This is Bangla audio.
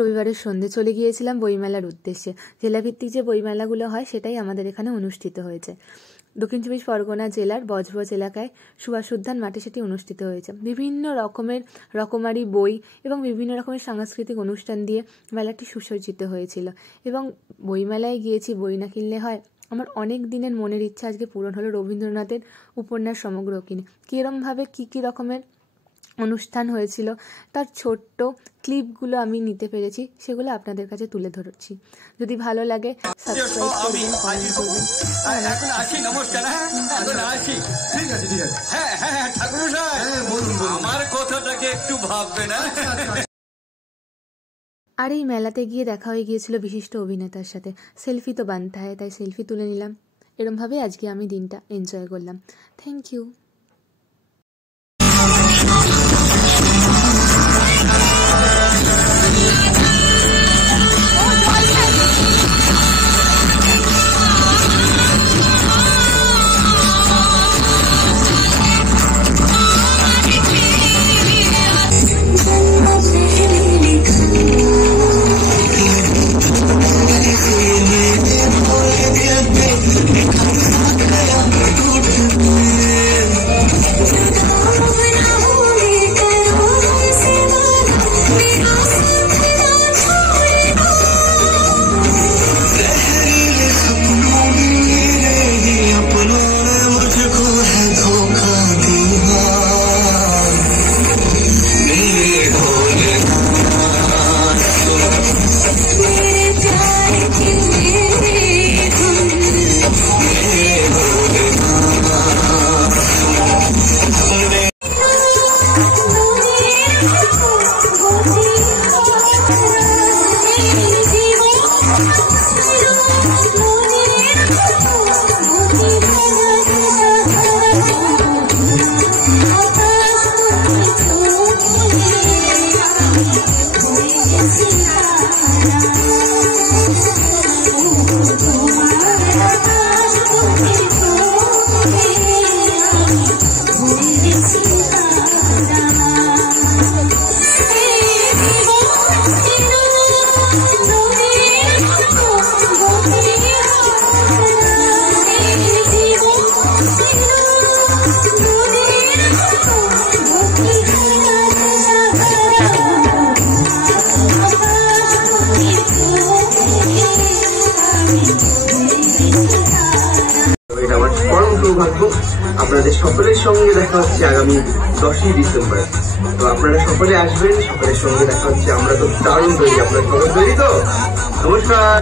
রবিবারের সন্ধ্যে চলে গিয়েছিলাম বইমেলার উদ্দেশ্যে। জেলাভিত্তিক যে বইমেলাগুলো হয় সেটাই আমাদের এখানে অনুষ্ঠিত হয়েছে। দক্ষিণ চব্বিশ পরগনা জেলার বজবজ এলাকায় সুভাষ উদ্যান মাঠে সেটি অনুষ্ঠিত হয়েছে। বিভিন্ন রকমারি বই এবং বিভিন্ন রকমের সাংস্কৃতিক অনুষ্ঠান দিয়ে মেলাটি সুসজ্জিত হয়েছিল। এবং বইমেলায় গিয়েছি, বই না কিনলে হয়। আমার অনেক দিনের মনের ইচ্ছা আজকে পূরণ হলো। রবীন্দ্রনাথের উপন্যাস সমগ্র কিনে কীরমভাবে কী রকমের অনুষ্ঠান হয়েছিল তার ছোট্ট ক্লিপগুলো আমি নিতে পেরেছি, সেগুলো আপনাদের কাছে তুলে ধরছি। যদি ভালো লাগে সাবস্ক্রাইব করবেন, কমেন্ট করবেন। আর এই মেলাতে গিয়ে দেখা হয়ে গিয়েছিল বিশিষ্ট অভিনেতার সাথে। সেলফি তো বানতে হয়, তাই সেলফি তুলে নিলাম। এরমভাবে আজকে আমি দিনটা এনজয় করলাম। Thank you. আপনাদের সকলের সঙ্গে দেখা হচ্ছে আগামী 10ই ডিসেম্বর। তো আপনারা সকলে আসবেন, সকলের সঙ্গে দেখা হচ্ছে। আমরা তো দারুণ তৈরি, আপনারা সকলে তৈরি তো? নমস্কার।